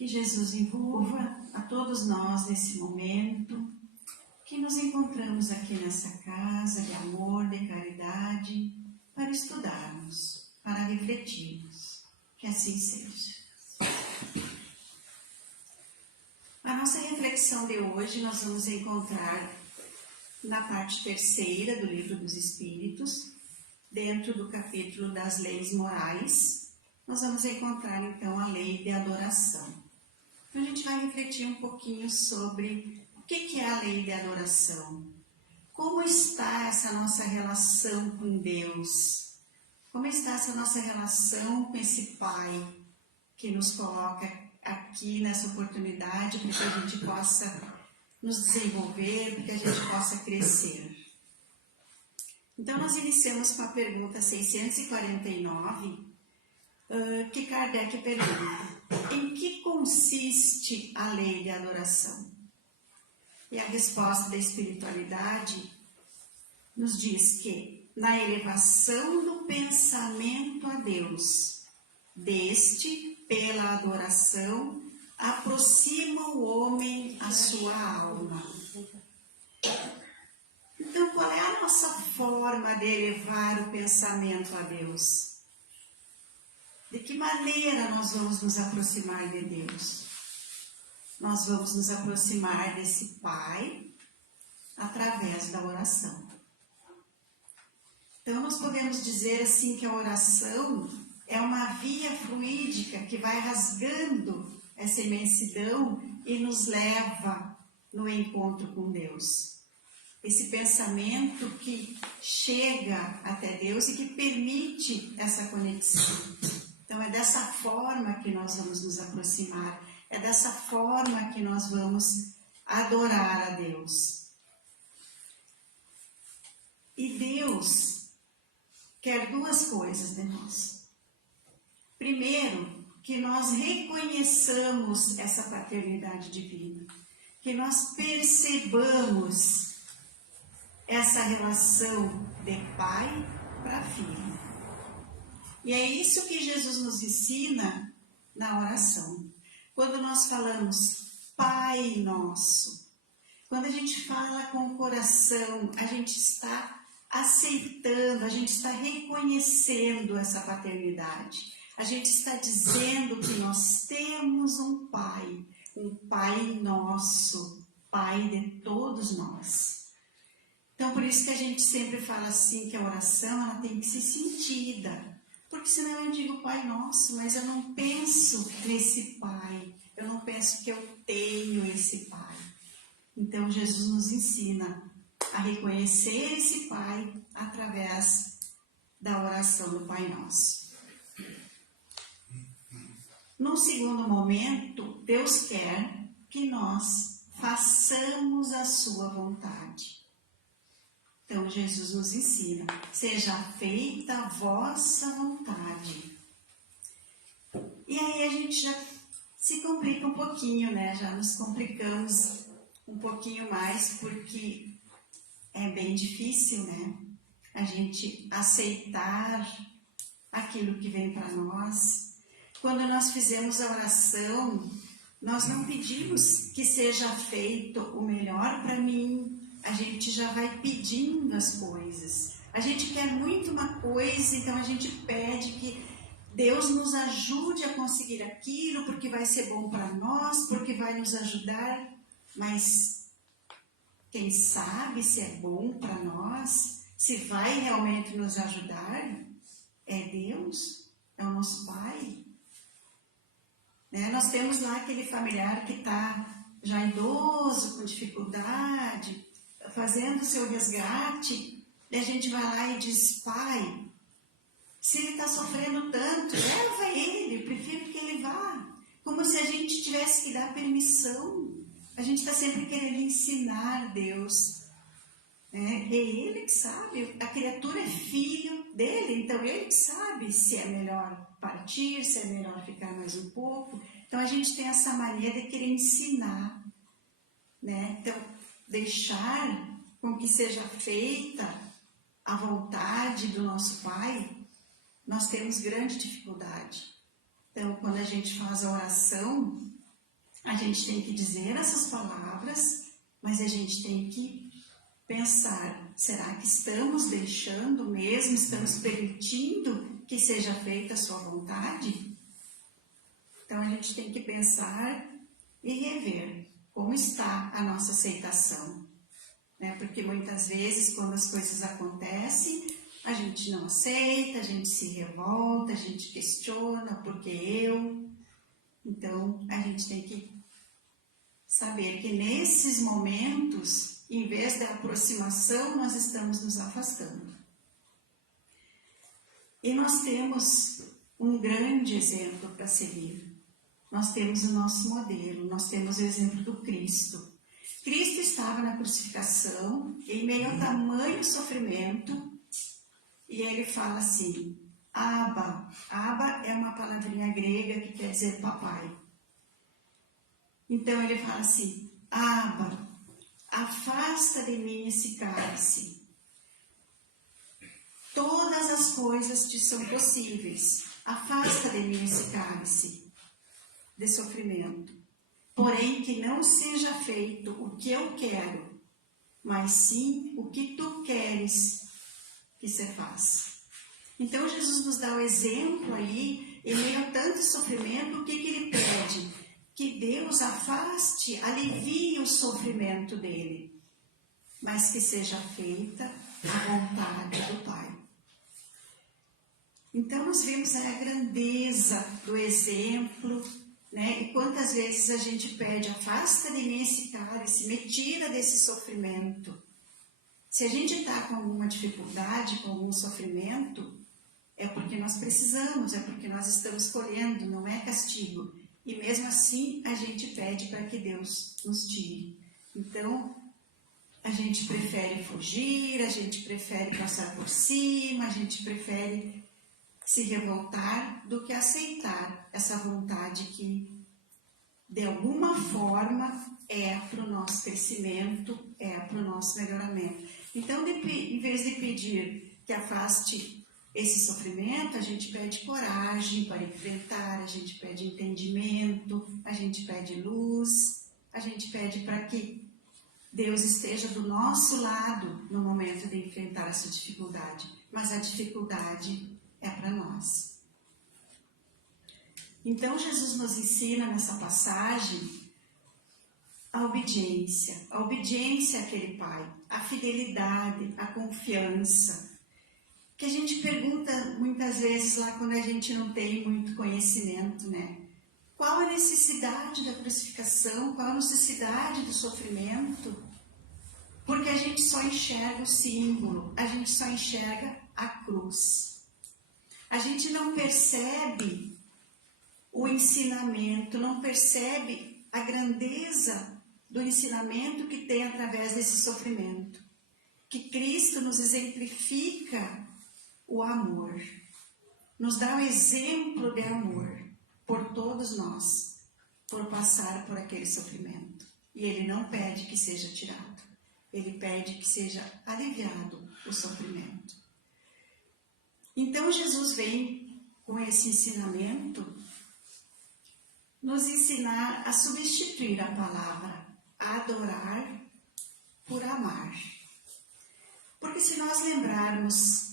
Que Jesus envolva a todos nós nesse momento, que nos encontramos aqui nessa casa de amor, de caridade, para estudarmos, para refletirmos. Que assim seja. A nossa reflexão de hoje nós vamos encontrar na parte 3ª do Livro dos Espíritos, dentro do capítulo das leis morais. Nós vamos encontrar então a lei de adoração. Então a gente vai refletir um pouquinho sobre o que é a lei de adoração. Como está essa nossa relação com Deus? Como está essa nossa relação com esse Pai que nos coloca aqui nessa oportunidade para que a gente possa nos desenvolver, para que a gente possa crescer? Então nós iniciamos com a pergunta 649, que Kardec pergunta: em que consiste a lei de adoração? E a resposta da espiritualidade nos diz que na elevação do pensamento a Deus, deste, pela adoração, aproxima o homem à sua alma. Então, qual é a nossa forma de elevar o pensamento a Deus? De que maneira nós vamos nos aproximar de Deus? Nós vamos nos aproximar desse Pai através da oração. Então, nós podemos dizer assim que a oração é uma via fluídica que vai rasgando essa imensidão e nos leva no encontro com Deus. Esse pensamento que chega até Deus e que permite essa conexão. Então, é dessa forma que nós vamos nos aproximar, é dessa forma que nós vamos adorar a Deus. E Deus quer duas coisas de nós. Primeiro, que nós reconheçamos essa paternidade divina, que nós percebamos essa relação de pai para filho. E é isso que Jesus nos ensina na oração. Quando nós falamos Pai Nosso, quando a gente fala com o coração, a gente está aceitando, a gente está reconhecendo essa paternidade. A gente está dizendo que nós temos um Pai nosso, Pai de todos nós. Então, por isso que a gente sempre fala assim, que a oração ela tem que ser sentida. Porque senão eu digo Pai Nosso, mas eu não penso nesse Pai. Eu não penso que eu tenho esse Pai. Então, Jesus nos ensina a reconhecer esse Pai através da oração do Pai Nosso. Num segundo momento, Deus quer que nós façamos a sua vontade. Então, Jesus nos ensina, seja feita a vossa vontade. E aí a gente já se complica um pouquinho, né? Já nos complicamos um pouquinho mais, porque é bem difícil, né? A gente aceitar aquilo que vem para nós. Quando nós fizemos a oração, nós não pedimos que seja feito o melhor para mim. A gente já vai pedindo as coisas. A gente quer muito uma coisa, então a gente pede que Deus nos ajude a conseguir aquilo, porque vai ser bom para nós, porque vai nos ajudar. Mas quem sabe se é bom para nós, se vai realmente nos ajudar, é Deus, é o nosso Pai. Né? Nós temos lá aquele familiar que está já idoso, com dificuldade, fazendo o seu resgate, e a gente vai lá e diz, Pai, se ele está sofrendo tanto, leva ele, eu prefiro que ele vá. Como se a gente tivesse que dar permissão. A gente está sempre querendo ensinar Deus. Né? É Ele que sabe, a criatura é filho dele, então Ele que sabe se é melhor partir, se é melhor ficar mais um pouco. Então a gente tem essa mania de querer ensinar. Né? Então, deixar com que seja feita a vontade do nosso Pai, nós temos grande dificuldade. Então, quando a gente faz a oração, A gente tem que dizer essas palavras, mas a gente tem que pensar, será que estamos deixando mesmo, estamos permitindo que seja feita a sua vontade? Então a gente tem que pensar e rever como está a nossa aceitação, né? Porque muitas vezes quando as coisas acontecem, a gente não aceita, a gente se revolta, a gente questiona, por que eu? Então a gente tem que saber que nesses momentos, em vez da aproximação, nós estamos nos afastando. E nós temos um grande exemplo para seguir. Nós temos o nosso modelo, nós temos o exemplo do Cristo. Cristo estava na crucificação, em meio ao tamanho sofrimento, e ele fala assim, Abba. Abba é uma palavrinha grega que quer dizer papai. Então ele fala assim, Abba, afasta de mim esse cálice. Todas as coisas te são possíveis. Afasta de mim esse cálice de sofrimento. Porém, que não seja feito o que eu quero, mas sim o que tu queres que se faça. Então, Jesus nos dá o exemplo aí, em meio a tanto sofrimento, o que ele pede? Que Deus afaste, alivie o sofrimento dele, mas que seja feita a vontade do Pai. Então, nós vemos a grandeza do exemplo, né? E quantas vezes a gente pede, afasta de mim esse cálice, me tira desse sofrimento. Se a gente está com alguma dificuldade, com algum sofrimento, é porque nós precisamos, é porque nós estamos colhendo, não é castigo. E mesmo assim, a gente pede para que Deus nos tire. Então, a gente prefere fugir, a gente prefere passar por cima, a gente prefere se revoltar do que aceitar essa vontade que, de alguma forma, é para o nosso crescimento, é para o nosso melhoramento. Então, em vez de pedir que afaste esse sofrimento, a gente pede coragem para enfrentar, a gente pede entendimento, a gente pede luz, a gente pede para que Deus esteja do nosso lado no momento de enfrentar essa dificuldade. Mas a dificuldade é para nós. Então, Jesus nos ensina nessa passagem a obediência àquele Pai, a fidelidade, a confiança, que a gente pergunta muitas vezes lá quando a gente não tem muito conhecimento, né? Qual a necessidade da crucificação? Qual a necessidade do sofrimento? Porque a gente só enxerga o símbolo, a gente só enxerga a cruz. A gente não percebe o ensinamento, não percebe a grandeza do ensinamento que tem através desse sofrimento. Que Cristo nos exemplifica o amor, nos dá o exemplo de amor por todos nós, por passar por aquele sofrimento. E Ele não pede que seja tirado, Ele pede que seja aliviado o sofrimento. Então Jesus vem com esse ensinamento nos ensinar a substituir a palavra adorar por amar. Porque se nós lembrarmos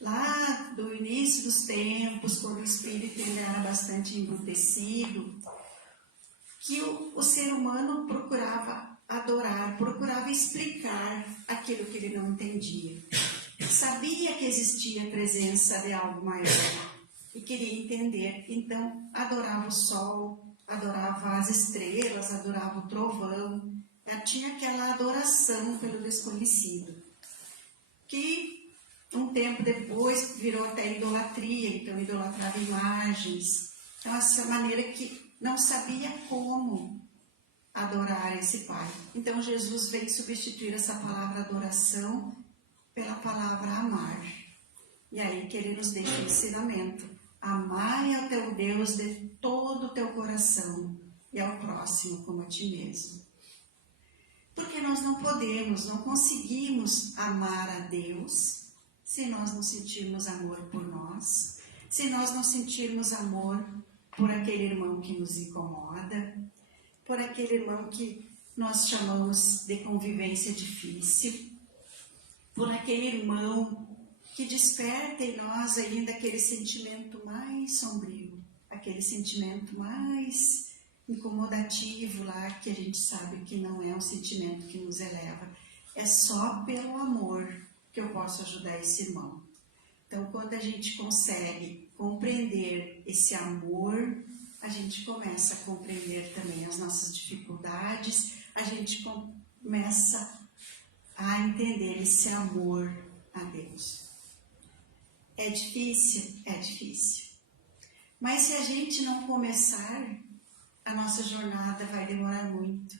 lá do início dos tempos, quando o espírito ainda era bastante embrutecido, que o ser humano procurava adorar, procurava explicar aquilo que ele não entendia. Sabia que existia a presença de algo maior e queria entender, então adorava o sol, adorava as estrelas, adorava o trovão, já tinha aquela adoração pelo desconhecido, que um tempo depois virou até idolatria, então idolatrava imagens. Então essa maneira que não sabia como adorar esse Pai. Então Jesus veio substituir essa palavra adoração pela palavra amar. E aí que Ele nos deixa o ensinamento. Amai ao teu Deus de todo o teu coração e ao próximo como a ti mesmo. Porque nós não podemos, não conseguimos amar a Deus se nós não sentirmos amor por nós, se nós não sentirmos amor por aquele irmão que nos incomoda, por aquele irmão que nós chamamos de convivência difícil, por aquele irmão que desperta em nós ainda aquele sentimento mais sombrio, aquele sentimento mais incomodativo lá, que a gente sabe que não é um sentimento que nos eleva. É só pelo amor que eu posso ajudar esse irmão. Então, quando a gente consegue compreender esse amor, a gente começa a compreender também as nossas dificuldades, a gente começa a entender esse amor a Deus. É difícil? É difícil. Mas se a gente não começar, a nossa jornada vai demorar muito.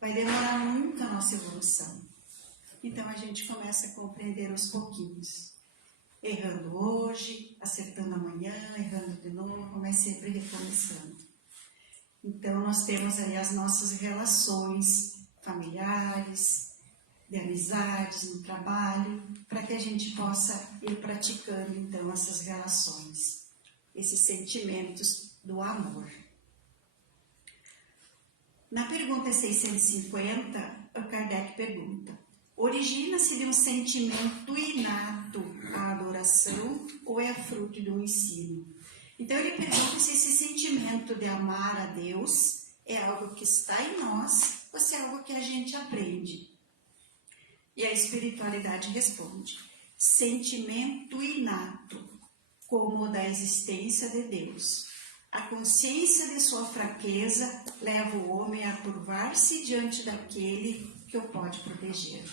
Vai demorar muito a nossa evolução. Então a gente começa a compreender aos pouquinhos. Errando hoje, acertando amanhã, errando de novo, mas sempre recomeçando. Então nós temos aí as nossas relações familiares, de amizades, no trabalho, para que a gente possa ir praticando então essas relações, esses sentimentos do amor. Na pergunta 650, o Kardec pergunta: origina-se de um sentimento inato a adoração ou é fruto de um ensino? Então ele pergunta se esse sentimento de amar a Deus é algo que está em nós ou se é algo que a gente aprende. E a espiritualidade responde: sentimento inato, como o da existência de Deus. A consciência de sua fraqueza leva o homem a curvar-se diante daquele que o pode proteger.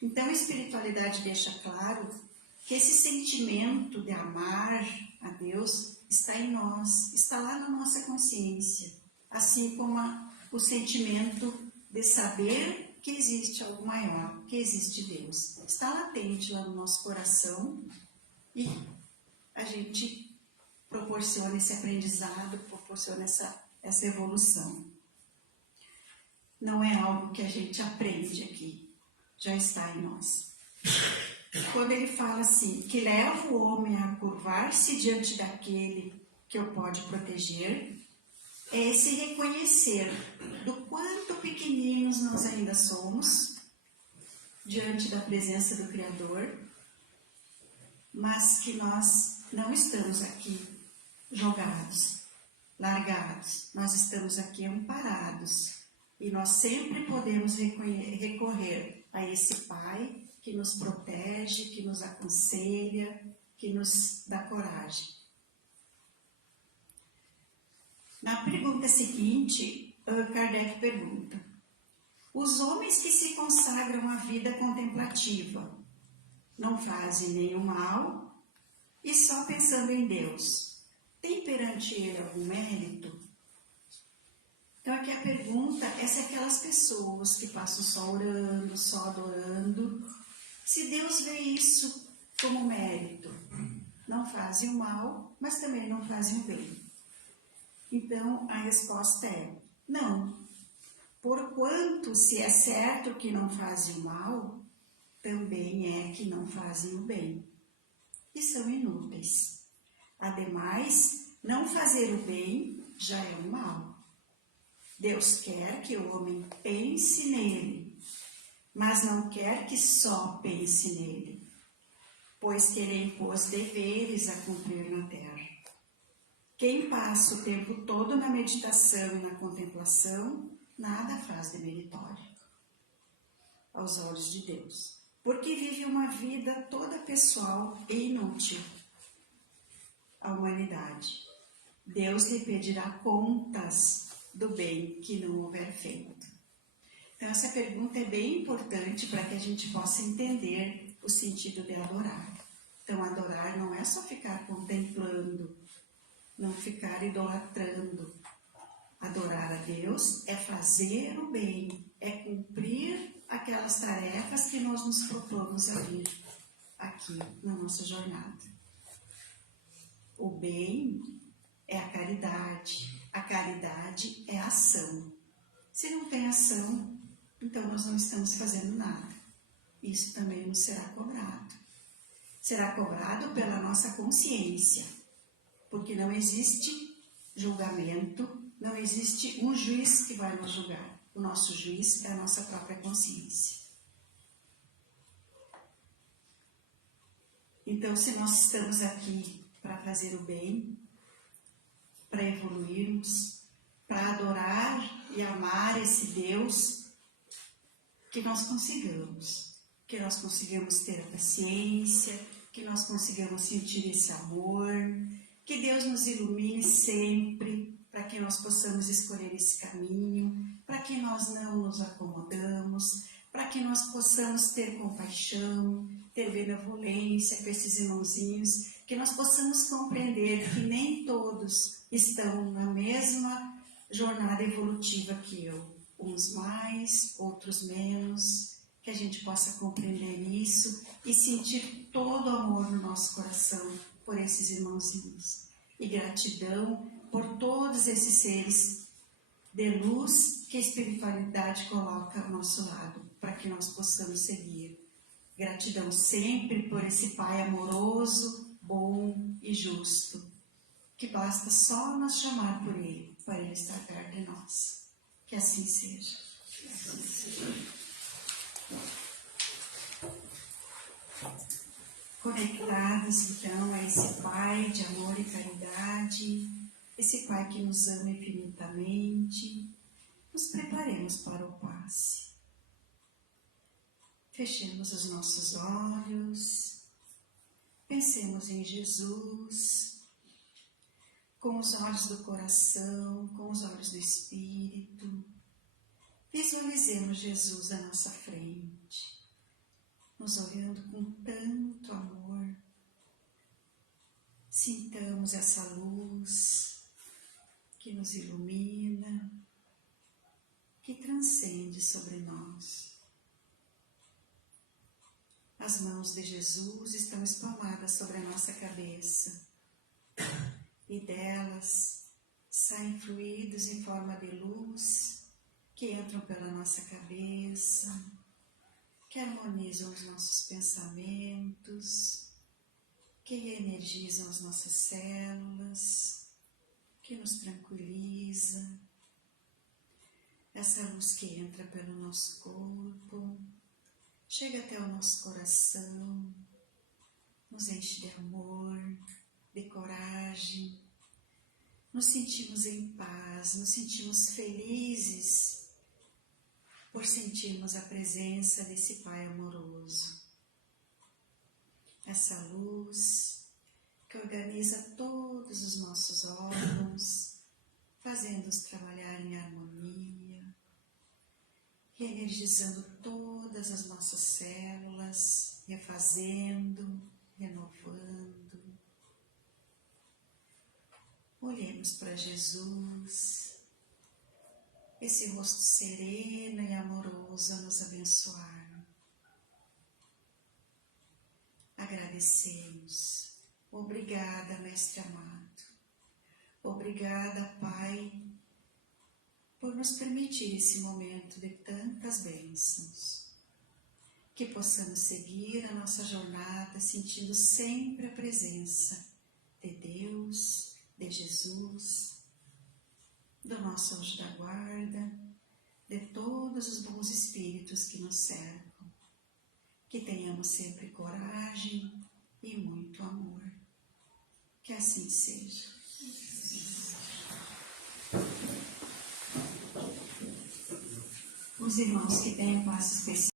Então a espiritualidade deixa claro que esse sentimento de amar a Deus está em nós, está lá na nossa consciência, assim como o sentimento de saber que existe algo maior, que existe Deus. Está latente lá no nosso coração e a gente proporciona esse aprendizado, proporciona essa evolução. Não é algo que a gente aprende aqui, já está em nós. Quando ele fala assim, que leva o homem a curvar-se diante daquele que o pode proteger, é esse reconhecer do quanto pequeninos nós ainda somos diante da presença do Criador, mas que nós não estamos aqui jogados, largados, nós estamos aqui amparados e nós sempre podemos recorrer a esse Pai que nos protege, que nos aconselha, que nos dá coragem. Na pergunta seguinte, Kardec pergunta: os homens que se consagram à vida contemplativa não fazem nenhum mal e só pensando em Deus, tem perante ele algum mérito? Então aqui a pergunta é se aquelas pessoas que passam só orando, só adorando, se Deus vê isso como mérito, não fazem o mal, mas também não fazem o bem. Então a resposta é não. Porquanto, se é certo que não fazem o mal, também é que não fazem o bem, e são inúteis. Ademais, não fazer o bem já é um mal. Deus quer que o homem pense nele, mas não quer que só pense nele, pois que ele impôs deveres a cumprir na terra. Quem passa o tempo todo na meditação e na contemplação, nada faz de meritório aos olhos de Deus, porque vive uma vida toda pessoal e inútil à humanidade. Deus lhe pedirá contas do bem que não houver feito. Então essa pergunta é bem importante para que a gente possa entender o sentido de adorar. Então adorar não é só ficar contemplando, não ficar idolatrando. Adorar a Deus é fazer o bem, é cumprir aquelas tarefas que nós nos propomos a vir aqui na nossa jornada. O bem é a caridade é a ação. Se não tem ação, então nós não estamos fazendo nada. Isso também nos será cobrado. Será cobrado pela nossa consciência, porque não existe julgamento, não existe um juiz que vai nos julgar. O nosso juiz é a nossa própria consciência. Então, se nós estamos aqui para fazer o bem, para evoluirmos, para adorar e amar esse Deus, que nós consigamos ter a paciência, que nós consigamos sentir esse amor, que Deus nos ilumine sempre, para que nós possamos escolher esse caminho, para que nós não nos acomodamos, para que nós possamos ter compaixão, ter benevolência com esses irmãozinhos, que nós possamos compreender que nem todos estão na mesma jornada evolutiva que eu, uns mais, outros menos, que a gente possa compreender isso e sentir todo o amor no nosso coração por esses irmãozinhos. E gratidão por todos esses seres de luz que a espiritualidade coloca ao nosso lado, para que nós possamos seguir. Gratidão sempre por esse Pai amoroso, bom e justo, que basta só nos chamar por Ele, para Ele estar perto de nós. Que assim seja. Que assim seja. Conectados então a esse Pai de amor e caridade, esse Pai que nos ama infinitamente, nos preparemos para o passe. Fechemos os nossos olhos, pensemos em Jesus, com os olhos do coração, com os olhos do Espírito. Visualizemos Jesus à nossa frente, nos olhando com tanto amor. Sintamos essa luz que nos ilumina, que transcende sobre nós. As mãos de Jesus estão espalmadas sobre a nossa cabeça e delas saem fluidos em forma de luz que entram pela nossa cabeça, que harmonizam os nossos pensamentos, que reenergizam as nossas células, que nos tranquiliza. Essa luz que entra pelo nosso corpo, chega até o nosso coração, nos enche de amor, de coragem, nos sentimos em paz, nos sentimos felizes por sentirmos a presença desse Pai amoroso. Essa luz que organiza todos os nossos órgãos, fazendo-os trabalhar em harmonia, reenergizando todas as nossas células, refazendo, renovando. Olhemos para Jesus, esse rosto sereno e amoroso a nos abençoar. Agradecemos. Obrigada, Mestre amado. Obrigada, Pai, por nos permitir esse momento de tantas bênçãos. Que possamos seguir a nossa jornada sentindo sempre a presença de Deus, de Jesus, do nosso anjo da guarda, de todos os bons espíritos que nos cercam. Que tenhamos sempre coragem e muito amor. Que assim seja. Os irmãos que têm um passo especial.